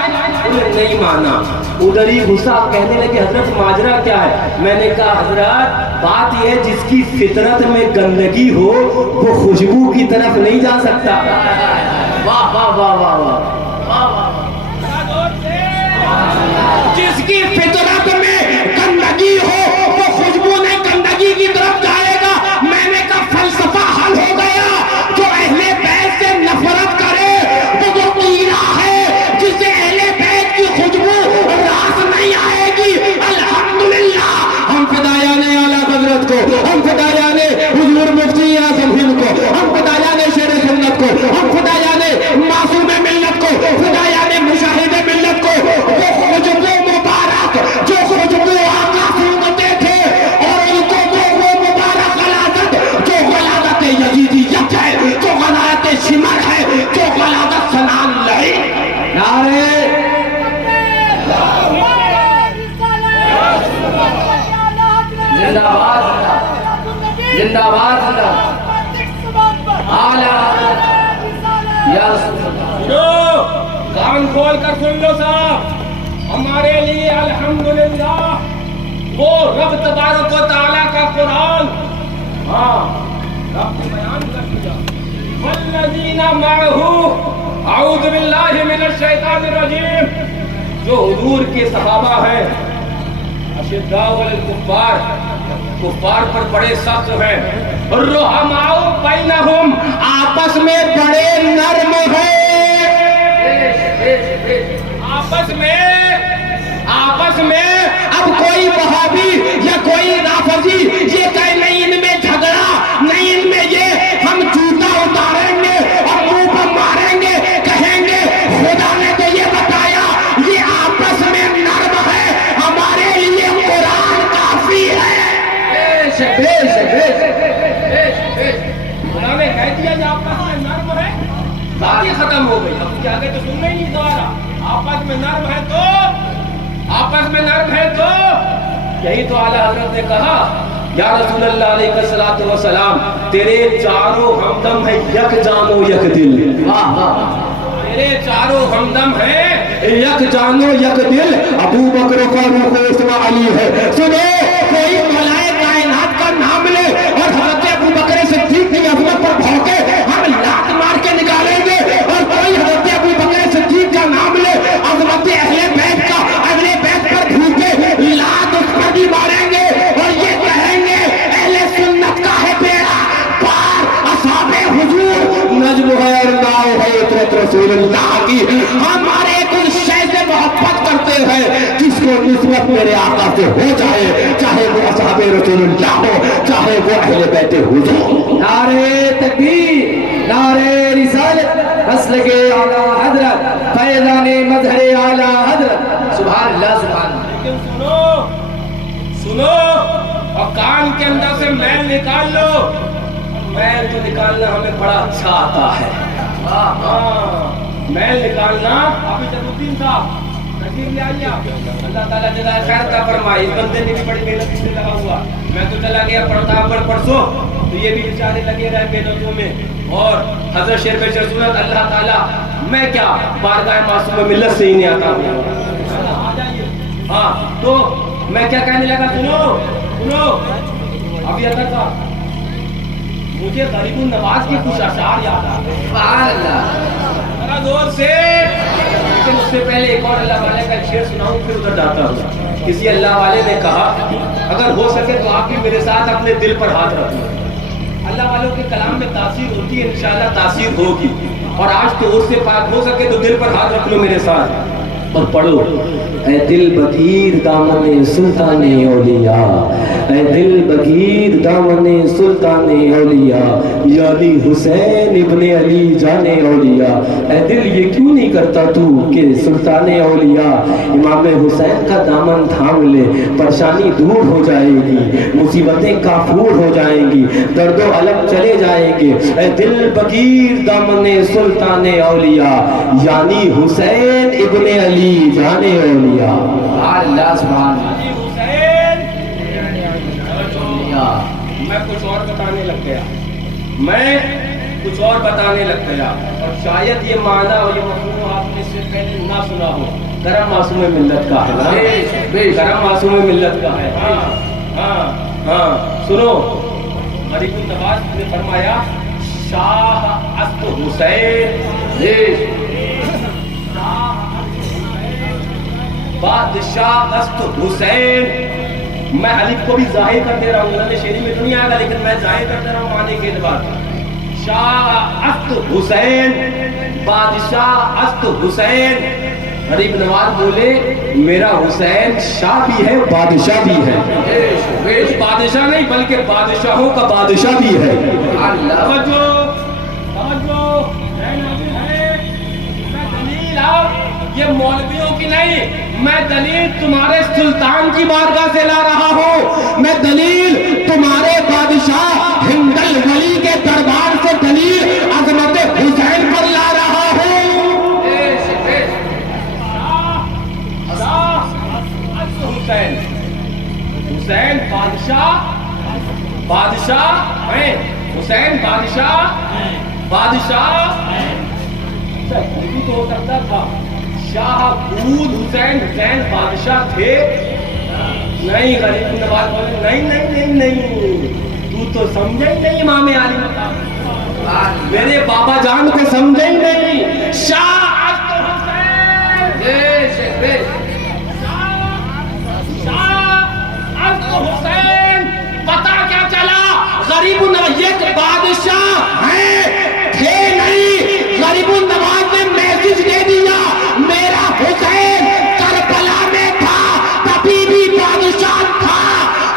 نہیں مانا، ادھر ہی گھسا۔ کہنے لگے حضرت ماجرا کیا ہے؟ میں نے کہا حضرت بات یہ ہے جس کی فطرت میں گندگی ہو وہ خوشبو کی طرف نہیں جا سکتا۔ واہ واہ واہ واہ واہ، جس کی فطرت میں گندگی ہو وہ خوشبو نہیں گندگی کی طرف جائے گا۔ میں نے کہا فلسفہ حل ہو گیا، جو اہل بیت سے نفرت کرے وہ جو کیڑا ہے جسے اہل بیت کی خوشبو راس نہیں آئے گی۔ الحمدللہ ہم فدایان اعلیٰ حضرت کو، ہم فدایان حضور مفتی اعظم ہند کو، ہم فدایان شیر سنت کو، ہم فدایان معصوم ملت کو، فدایان مشاہد ملت کو، وہ خوشبو مبارک جو یک ہے جو غلات شمر ہے جو غلات سنان لئی نعرے زندہ باد زندہ باد زندہ اعلیٰ یا سنو کان کھول کر سن لو صاحب ہمارے لیے الحمدللہ وہ رب تبارک و تعالیٰ کا قرآن ہاں رب نے بیان کر دیا والذین معہ اعوذ باللہ من الشیطان الرجیم جو حضور کے صحابہ ہیں اشداء علی الکفار کفار پر بڑے سخت ہیں الرحماء بینہم آپس میں بڑے نرم ہیں آپس میں اب کوئی وہابی یا کوئی رافضی یہ کہے نہیں ان میں جھگڑا نہیں ان میں یہ ہم جوتا اتاریں گے اور منہ پر ماریں گے کہیں گے خدا نے تو یہ بتایا یہ آپس میں نرم ہے ہمارے لیے قرآن کافی ہے خدا نے کہہ دیا کہ آپس میں نرم ہے بات یہ ختم ہو گئی اب آگے تو سننا ہی نہیں دوبارہ آپس میں نرم ہے تو آپس میں نرم ہے تو یہی تو اعلیٰ حضرت نے کہا یا رسول اللہ علیہ الصلوۃ والسلام تیرے چاروں ہمدم ہیں یک جان و یک دل تیرے چاروں ہمدم ہیں یک جان و یک دل ابو بکر فاروق عثمان علی ہے سنو کوئی مولائے کائنات کا نام لے اور حضرت ابو بکر صدیق کی عظمت پر بھونکے ہم لات مار کے نکالیں گے اور کوئی حضرت ابو بکر صدیق کا نام لے عظمت اہل بیت کا اہل بیت پر بھونکے لات اس پر بھی ماریں گے اور یہ کہیں گے اہل سنت کا ہے بیڑا پار اصحاب حضور نجم ہے ارناؤ ہے اطرت رسول اللہ کی ہمارے کچھ شے سے محبت کرتے ہیں جس کو نسبت میرے آقا سے ہو جائے چاہے وہ اصحاب رسول اللہ ہو چاہے وہ اہل بیت حضور نعرے تکبیر نعرے رسالت مسلک اعلیٰ حضرت فیضان مظہر اعلیٰ حضرت سبحان اللہ سبحان اللہ لیکن سنو اور کان کے اندر سے میل نکال لو میل تو نکالنا ہمیں بڑا اچھا آتا ہے میل نکالنا ابھی جدالدین صاحب تشریف لے آئیے اللہ تعالیٰ جزائے خیر کا فرمائے اس بندے نے بھی بڑی محنت سے لگا ہوا میں تو چلا گیا پڑھتا پرسوں تو یہ بھی بیچارے لگے رہے محنتوں میں اور حضرت شیر بشر سنت اللہ تعالیٰ میں کیا بارگاہ معصوم ملت سے ہی نہیں آتا ہوں ہاں تو میں کیا کہنے لگا سنو ابھی اگر تھا مجھے غریب النواز کے کچھ اشعار یاد آ گئے سبحان اللہ ذرا زور سے لیکن اس سے پہلے ایک اور اللہ والے کا شعر سناؤں پھر ادھر جاتا ہوں کسی اللہ والے نے کہا اگر ہو سکے تو آپ بھی میرے ساتھ اپنے دل پر ہاتھ رکھیں اللہ والوں کے کلام میں تاثیر ہوتی ہے انشاءاللہ تاثیر ہوگی اور آج تو اس سے پاک ہو سکے تو دل پر ہاتھ رکھ لو میرے ساتھ اور پڑھو اے دل بگیر دامن سلطان اولیاء اے دل بگیر دامن سلطان اولیاء یعنی حسین ابن علی جان اولیاء اے دل یہ کیوں نہیں کرتا تو کہ سلطان اولیاء امام حسین کا دامن تھام لے پریشانی دور ہو جائے گی مصیبتیں کافور ہو جائیں گی درد و علم چلے جائیں گے اے دل بگیر دامن سلطان اولیاء یعنی حسین ابن علی جان اولیاء اللہ سبحان میں کچھ اور بتانے لگ گیا اور شاید یہ معنی اور یہ مفہوم آپ نے سے پہلے نہ سنا ہو کرم معصوم ملت کا ہے کرم معصوم ملت کا ہے ہاں سنو غریب النواز نے فرمایا شاہ است حسین بادشاہ است حسین میں الف کو بھی ظاہر کر دے رہا ہوں انہوں نے شعری میں تو نہیں آئے گا لیکن میں ظاہر کر دے رہا ہوں معنی کے اعتبار شاہ است حسین بادشاہ است حسین غریب نواز بولے میرا حسین شاہ بھی ہے بادشاہ بھی ہے بادشاہ نہیں بلکہ بادشاہوں کا بادشاہ بھی ہے یہ مولویوں کی نہیں میں دلیل تمہارے سلطان کی بارگاہ سے لا رہا ہوں میں دلیل تمہارے بادشاہ ہندل ولی کے دربار سے بادشاہ ہیں حسین، بادشاہ اچھا یہ بھی تو ہو سکتا تھا شاہ بود حسین بادشاہ تھے؟ نہیں، غریب نواز بولے نہیں تو سمجھے ہی نہیں امام علی مقام، میرے بابا جان کو سمجھے ہی نہیں. شاہ حسین پتا کیا چلا؟ غریب النواز یہ بادشاہ ہیں تھے نہیں، غریب النواز نے میسج دے دیا میرا حسین کربلا میں تھا تبھی بھی بادشاہ تھا،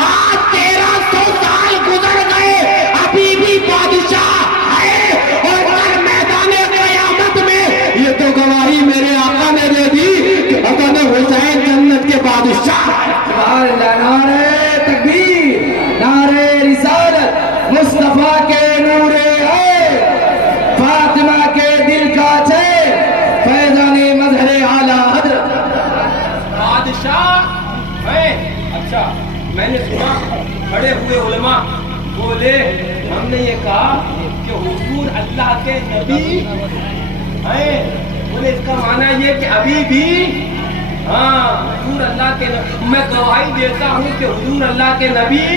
آج 1300 سال گزر گئے ابھی بھی بادشاہ ہے، اور کل میدان قیامت میں یہ تو گواہی میرے آقا نے دے دی کہ حسن حسین جنت کے بادشاہ. سبحان اللہ. نعرہ تکبیر، نعرہ رسالت، مصطفیٰ کے نور ہے، فاطمہ کے دل کا چین، فیضان مظہر اعلیٰ حضرت بادشاہ ہے. اچھا میں نے سنا کھڑے ہوئے علماء بولے ہم نے یہ کہا کہ حضور اللہ کے نبی ہیں، بولے اس کا معنی یہ کہ ابھی بھی حضور اللہ کے نبی، میں گواہی دیتا ہوں کہ حضور اللہ کے نبی.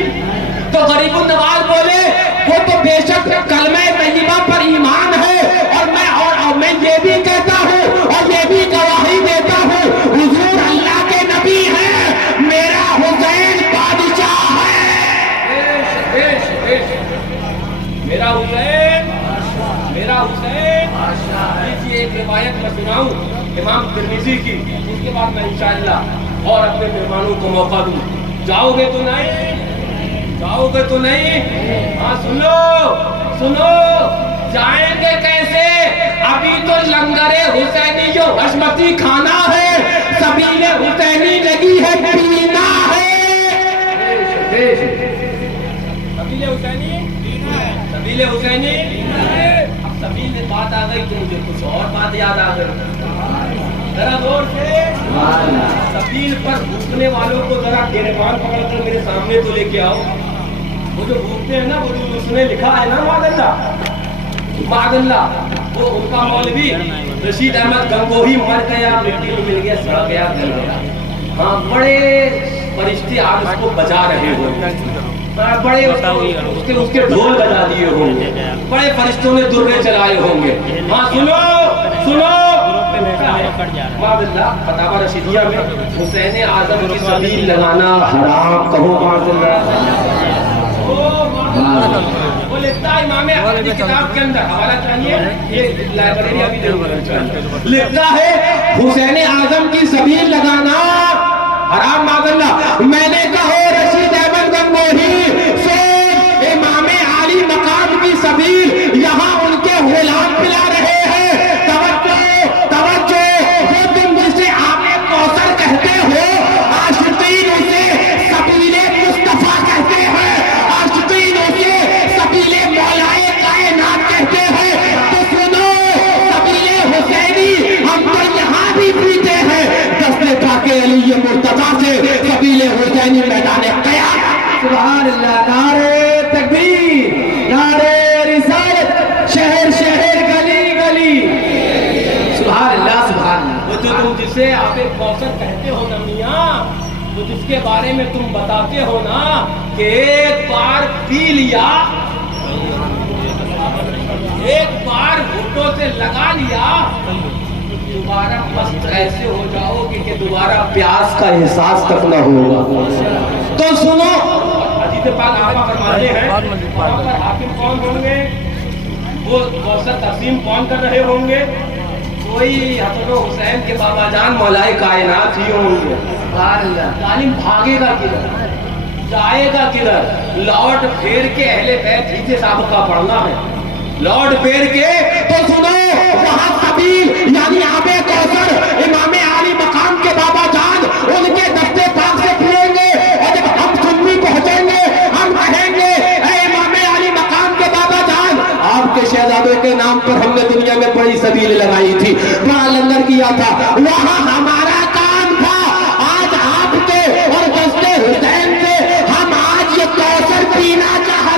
تو غریب النواز بولے وہ تو بے شک کلمہ طیبہ پر ایمان ہے، اور میں یہ بھی کہتا ہوں اور یہ بھی گواہی دیتا ہوں حضور اللہ کے نبی ہے، میرا حسین بادشاہ ہے. میرا حسین ایک روایت میں سناؤں امام ترمذی کی، اس کے بعد میں انشاءاللہ اور اپنے مہمانوں کو موقع دوں. جاؤ گے تو نہیں؟ ہاں سنو جائیں گے کیسے؟ ابھی تو لنگر حسینی حشمتی کھانا ہے، سبیل حسینی لگی ہے پینا ہے. سبیل حسینی اب سبیل میں بات آ گئی تو مجھے کچھ اور بات یاد آ گئی. ذرا زور سے سبیل پر بھوکنے والوں کو ذرا گریبان پکڑ کر میرے سامنے تو لے کے آؤ. وہ جو بھوکتے ہیں نا، وہ جو اس نے لکھا ہے نا معاذ اللہ، وہ ان کا مولوی رشید احمد گنگوہی مر گیا، مٹی میں مل گیا، سڑ گیا، گل گیا. ہاں بڑے فرشتے آج اس کو بجا رہے ہوں، بڑے اس کے ڈھول بجا دیے ہوں گے، بڑے فرشتوں نے درے چلائے ہوں گے. ہاں سنو معاذ اللہ. فتاوی رشیدیہ میں حسین اعظم کی سبیل لگانا حرام، کہو معاذ اللہ. وہ لکھتا ہے امام احمد کی کتاب کے اندر، حوالہ چاہیے یہ لائبریری ابھی لکھتا ہے حسین اعظم کی سبیل لگانا حرام معاذ اللہ. میں نے کہا رشید احمد گنگوہی سے امام علی مقام کی سبیل یہاں ان کے غلام پلا رہے ہیں. توجہ وہ تم جسے آب کوثر کہتے ہو، عاشقین اسے سبیل مصطفیٰ کہتے ہیں، عاشقین اسے سبیل مولائے کائنات کہتے ہیں. تو سنو سبیل حسینی ہم تو یہاں بھی پیتے ہیں، دستے پاک علی مرتضیٰ سے سبیل حسینی میدان قیامت. سبحان اللہ. نعرہ تکبیر، نعرہ رسالت، شہر شہر گلی گلی. سبحان اللہ سبحان اللہ. وہ جو تم جسے آب کوثر کہتے ہو نا میاں، تو جس کے بارے میں تم بتاتے ہو نا کہ ایک بار پی لیا، ایک بار گھٹوں سے لگا لیا، دوبارہ مست ایسے ہو جاؤ کہ دوبارہ پیاس کا احساس تک نہ ہوگا. تو سنو حدیث پاک آقا فرماتے ہیں وہاں پر حاکم کون ہوں گے، وہ کوثر تقسیم کون کر رہے ہوں گے؟ کوئی حسن و حسین کے بابا جان مولائے کائنات ہی ہوں گے. ظالم بھاگے گا کدھر، جائے گا کدھر؟ لوٹ پھیر کے اہل بیت ہی سے سابقہ پڑھنا ہے، لوٹ پھیر کے. تو سنو وہاں سبیل یعنی آب کوثر امام علی مقام کے بابا جان ان کے دستے پاک سے پھریں گے، اور جب ہم سنی پہنچیں گے ہم کہیں گے اے امام علی مقام کے بابا جان، آپ کے شہزادوں کے نام پر ہم نے دنیا میں بڑی سبیل لگائی تھی، بڑا لنگر کیا تھا، وہاں ہمارا کام تھا. آج آپ کے اور دستے حسین سے ہم آج یہ کوثر پینا چاہتے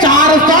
400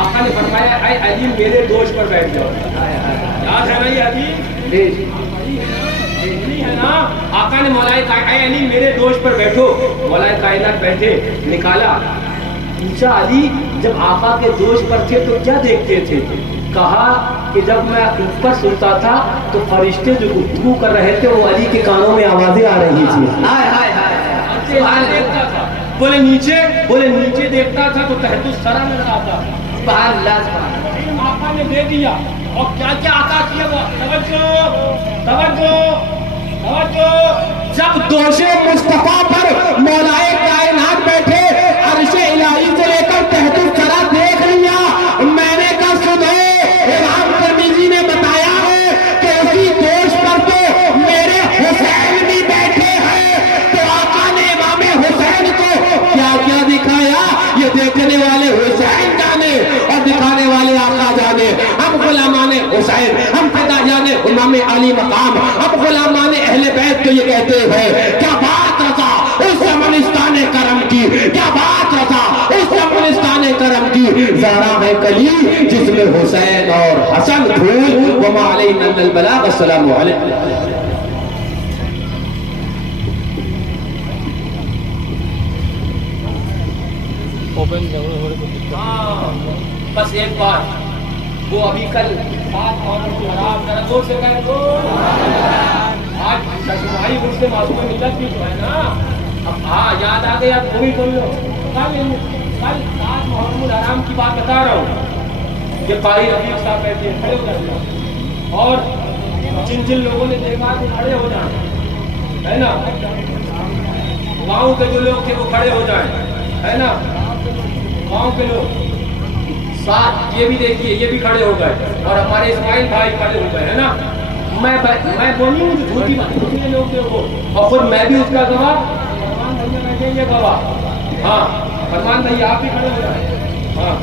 آقا نے فرمایا اے علی میرے دوش پر بیٹھ جاؤ. یاد ہے نا یہ حدیث؟ نہیں ہے نا. آقا نے مولا اے علی میرے دوش پر بیٹھو. مولا کائنات بیٹھے, نکالا. پوچھا علی جب آقا کے دوش پر تھے تو کیا دیکھتے تھے؟ کہا کہ جب میں اوپر سنتا تھا تو فرشتے جو گفتگو کر رہے تھے وہ علی کے کانوں میں آوازیں آ رہی تھی. ہائے ہائے ہائے دیکھتا تھا. بولے نیچے دیکھتا تھا تو تحت الثری نظر آتا. سبحان اللہ سبحان اللہ. آقا نے دے دیا اور کیا کیا عطا کیا. توجہ. جب دوش مصطفیٰ پر مولائے کائنات بیٹھے, عرش الہی سے لے کر تحت الثری دیکھ لیا. میں نے کہا سنو, امام ترمذی نے بتایا ہے کہ اسی دوش پر تو میرے حسین بھی بیٹھے ہیں. تو آقا نے امام حسین کو کیا کیا دکھایا یہ دیکھنے والے حسین جانے اور دکھانے والے آقا جانے. ہم غلامان حسین, ہم فدا جانے امام علی مقام, ہم غلامان اہل بیت تو یہ کہتے ہیں کیا بات رضا اس زمانستان کرم کی, کیا بات رضا اس زمانستان کرم کی. زہرا ہے کلی جس میں حسین اور حسن دھول. وما علینا الا البلاغ. السلام علیکم. بس ایک بات, وہ ابھی کل بات اور ذرا زور سے کہہ دو. آج ششمائی مجھ سے معصوم ملت بھی تو ہے نا. اب ہاں یاد آ گیا وہ بھی بول لو. کل آج محرم الحرام کی بات بتا رہا ہوں. یہ قاری رفیق صاحب کہتے ہیں کھڑے ہو جائیں اور جن لوگوں نے دیکھا کہ کھڑے ہو جائیں, ہے نا. گاؤں کے جو لوگ تھے وہ کھڑے ہو جائیں, ہے نا. گاؤں کے لوگ ساتھ یہ بھی دیکھیے یہ بھی کھڑے ہو گئے اور ہمارے اسماعیل بھائی کھڑے ہو گئے, ہے نا. میں بولی ہوں جھوٹی بات لوگ تھے وہ, اور خود میں بھی اس کا گواہ. فرمان بھائی بیٹھے یہ گواہ. ہاں فرمان بھائی آپ بھی کھڑے ہو جائیں. ہاں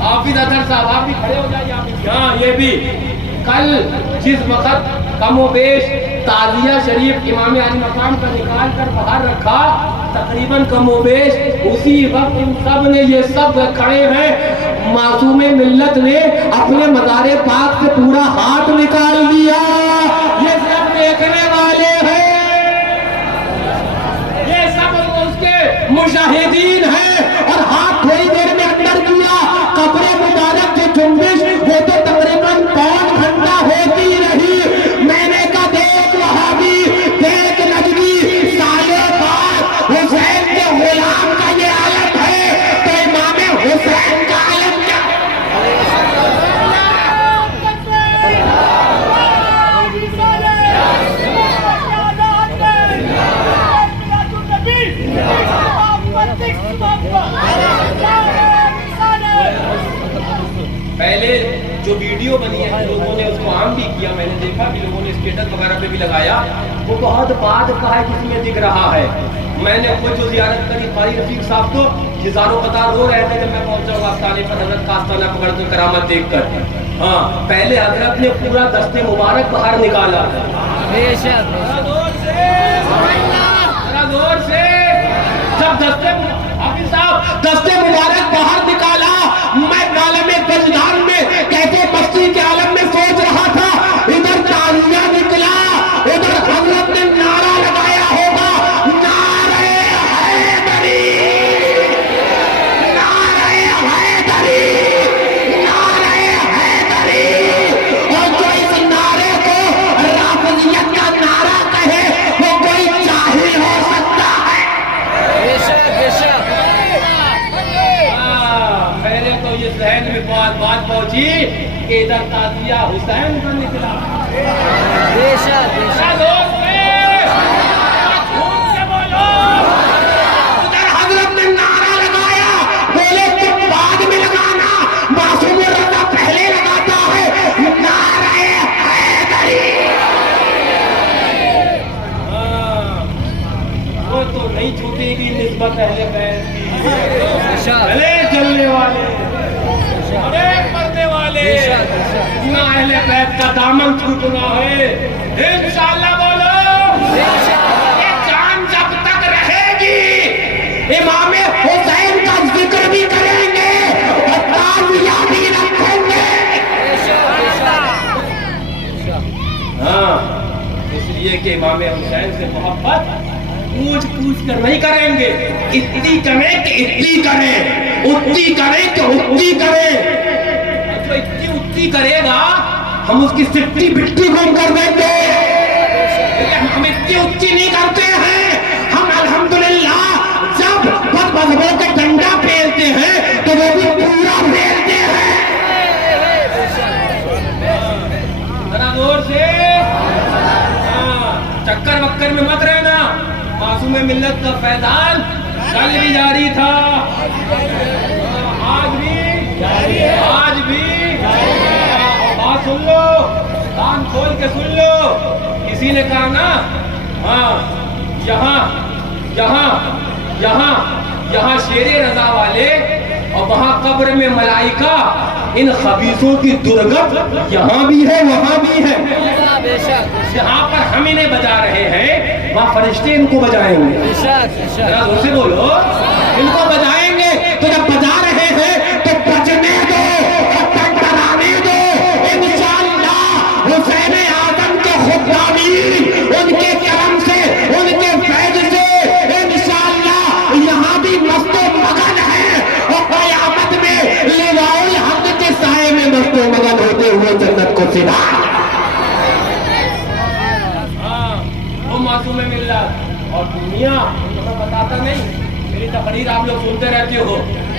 حافظ اظہر صاحب آپ بھی کھڑے ہو جائیے. ہاں یہ بھی کل جس وقت کم و بیش تعزیہ شریف امام علی مقام کا نکال کر باہر رکھا, تقریباً کم و بیش اسی وقت ان سب نے یہ سب کھڑے ہیں. معصوم ملت نے اپنے مزار پاک سے پورا ہاتھ نکال دیا. یہ سب دیکھنے والے ہیں, یہ سب اس کے مشاہدین ہیں. اور ہاتھ تھوڑی دیر میں اندر کیا, قبر مبارک کی جنبش وہ تو تقریباً 5 گھنٹہ ہوتی رہی. میں نے کہا دیکھ وہابی, دیکھ نجدی, سالے پاک حسین کے غلام کا یہ عالم ہے تو امام حسین کا عالم کیا. پہلے جو ویڈیو بنی ہے لوگوں نے اس کو عام بھی کیا, میں نے دیکھا بھی لوگوں نے اسٹیٹس وغیرہ پہ بھی لگایا, وہ بہت بعد کا ہے جس میں دکھ رہا ہے. میں نے خود جو زیارت کری قاری رفیق صاحب کو, ہزاروں قطار رو رہے تھے جب میں پہنچا ہوں آستانے پر حضرت کا آستانہ پکڑ کے کرامت دیکھ کر. ہاں پہلے حضرت نے پورا دست مبارک باہر نکالا. زور سے جب حافظ صاحب دست مبارک باہر نکالا, میں عالم وجدان میں کیسے مستی کے عالم میں سوچ رہا تھا. ادھر تعزیہ نکلا, ادھر حضرت نے نعرہ لگایا ہوگا, نعرہ حیدری, نعرہ حیدری, نعرہ حیدری. اور جو اس نعرے کو رافضیت کا نعرہ کہے وہ کوئی جاہل ہو سکتا ہے. پہلے تو یہ ذہن میں بات پہنچی کہ ادھر تعزیہ حسین کا نکلا. حضرت نے نعرہ لگایا, بولے تم بعد میں لگانا, معصوم رضا پہلے لگاتا ہے, نعرہ حیدری. وہ تو نہیں چھوٹے گی نسبت اہل بیت کی. بھلے چلنے والے, بڑے پردے والے, نہ اہل بیت کا دامن چھوٹنا ہے. انشاءاللہ بولو, یہ جان جب تک رہے گی امام حسین کا ذکر بھی کریں گے اور امام حسین سے محبت پوچھ پوچھ کر نہیں کریں گے، اتنی کریں کہ اتنی کریں، اتنی کریں کہ اتنی کریں۔ جو اتنی اتنی کرے گا ہم اس کی سٹی بٹی گم کر دیں گے، لیکن ہم اتنی اتنی نہیں کرتے ہیں۔ ہم الحمدللہ جب بد مذہبوں کے ڈنڈا پھیرتے ہیں تو وہ بھی پورا پھیرتے ہیں۔ ذرا زور سے چکر وکر میں مت رہنا، معصوم ملت کا فیضان کل بھی جاری تھا، آج بھی بات سن لو، کان کھول کے سن لو۔ کسی نے کہا نا ہاں یہاں شیر رضا والے اور وہاں قبر میں ملائکہ، ان خبیثوں کی درگت یہاں بھی ہے وہاں بھی ہے۔ جہاں پر ہم انہیں بجا رہے ہیں وہاں فرشتے ان کو بجائیں گے۔ ذرا زور سے بولو، ان کو بجائیں گے۔ تو جب بجا رہے ہیں تو بجنے دو، ٹنٹرانے دو۔ انشاءاللہ حسین اعظم کے خدامین، ان کے کرم سے، ان کے فیض سے انشاءاللہ یہاں بھی مست و مگن ہے، اور قیامت میں لواء الحمد کے سائے میں مست و مگن ہوتے ہوئے جنت کو سنا۔ معصوم ملت اور دنیا تمہیں بتاتا نہیں، میری تقریر آپ لوگ سنتے رہتے ہو،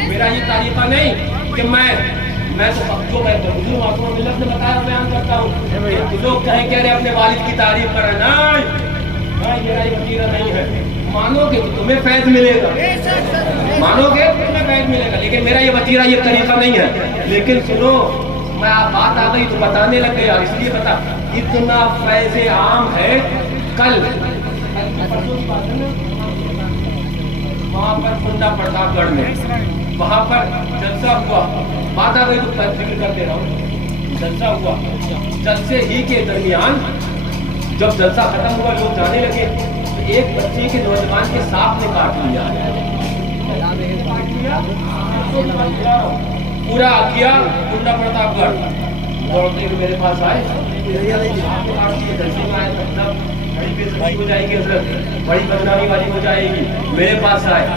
میرا یہ طریقہ نہیں کہ میں تو جو میں حضور معصوم ملت نے بتایا بیان کرتا ہوں۔ لوگ کہیں کہہ رہے اپنے والد کی تعریف کریں، نہیں میرا یہ وطیرہ نہیں ہے۔ مانو گے تو تمہیں فیض ملے گا، مانو گے تو تمہیں فیض ملے گا، لیکن میرا یہ وطیرہ یہ طریقہ نہیں ہے۔ لیکن سنو، میں بات آ گئی تو بتانے لگ گیا، اس لیے بتا، اتنا فیض عام ہے۔ کل وہاں پر کنڈا پرتاپ گڑھ میں وہاں پر جلسہ ہوا، بات آ گئی تو ذکر کر دے رہا ہوں۔ جلسہ ہوا، جلسے ہی کے درمیان جب جلسہ ختم ہوا لوگ جانے لگے تو ایک بچے کے نوجوان کے سانپ نے کاٹ لیا، پورا کیا کنڈا پرتاپ گڑھ۔ دوڑتے ہوئے میرے پاس آئے، بڑی بےعزتی ہو جائے گی حضرت، بڑی بدنامی والی ہو جائے گی۔ میرے پاس آئے،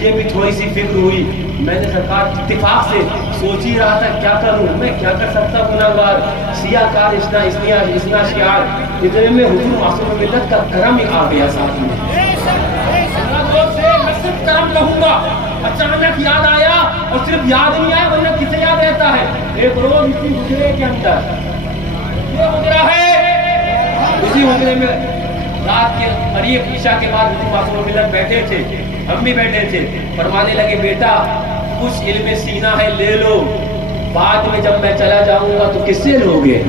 یہ بھی تھوڑی سی فکر ہوئی۔ میں نے سرکار اتفاق سے سوچ ہی رہا تھا کیا کروں، میں کیا کر سکتا گناہگار، سیاہ کار اتنا شیار، اتنے میں حضور معصوم ملت کا کرم آ گیا ساتھ میں۔ میں صرف کرم کہوں گا، اچانک یاد آیا، اور صرف یاد نہیں آیا ورنہ کسے یاد رہتا ہے۔ ایک روز اسی حجرے کے اندر، یہ حجرہ ہے، اسی حجرے میں رات کے قریب عشاء کے بعد حضور معصوم ملت بیٹھے تھے، ہم بھی بیٹھے تھے۔ فرمانے لگے بیٹا کچھ علم سینہ ہے لے لو، بعد میں جب میں چلا جاؤں گا تو کس سے لوگے؟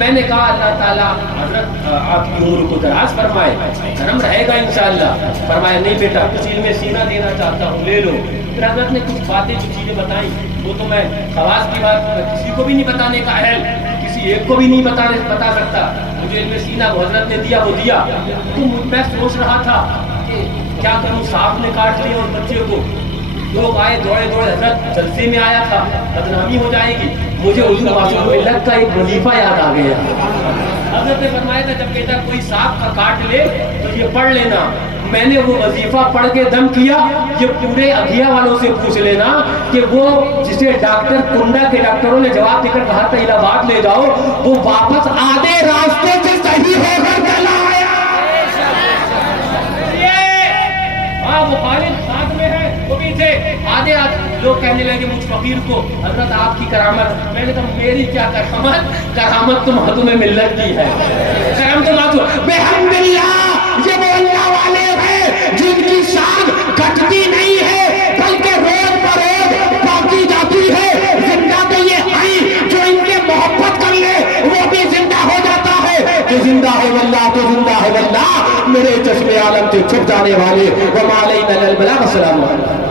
میں نے کہا اللہ تعالیٰ حضرت آپ کی عمر کو دراز فرمائے، کرم رہے گا انشاءاللہ۔ فرمایا نہیں بیٹا کچھ علم سینہ دینا چاہتا ہوں، لے لو۔ پھر حضرت نے کچھ باتیں جو چیزیں بتائیں، وہ تو میں خواص کی بات کسی کو بھی نہیں بتانے کا اہل، کسی ایک کو بھی نہیں بتا سکتا۔ مجھے علم سینہ وہ حضرت نے دیا، وہ دیا۔ تو میں سوچ رہا تھا کہ کیا کروں، سانپ نے کاٹ لیا اور بچے کو۔ لوگ آئے دوڑے حضرت جلسے میں آیا تھا، بدنامی ہو جائے گی۔ مجھے حضور معصوم ملت کا ایک وظیفہ یاد آ گیا۔ حضرت نے فرمایا تھا جب بیٹا کوئی سانپ کا کاٹ لے تو یہ پڑھ لینا۔ میں نے وہ وظیفہ پڑھ کے دم کیا۔ یہ پورے اگیا والوں سے پوچھ لینا کہ وہ جسے ڈاکٹر کنڈا کے ڈاکٹروں نے جواب دے کر کہا تھا الہ آباد لے جاؤ، وہ واپس آدھے راستے سے صحیح ہو کر چلا آیا۔ وہ خالد ساتھ میں ہے، وہ بھی تھے۔ آدھے لوگ کہنے لگے مجھ فقیر کو حضرت آپ کی کرامت۔ میں نے کہا میری کیا کرامت، کرامت تو معصوم ملت کی ہے، کرم تو معصوم بحمداللہ۔ یہ وہ اللہ والے ہیں جن کی شان گھٹتی نہیں ہے بلکہ روز بروز بڑھتی جاتی ہے۔ زندہ تو یہ ہیں جو ان کے محبت کر لے وہ بھی زندہ ہو جاتا ہے۔ جو زندہ ہے واللہ تو زندہ ہے واللہ، میرے چشم عالم سے چھپ جانے والے۔ وما علینا الا البلاغ۔ السلام علیکم۔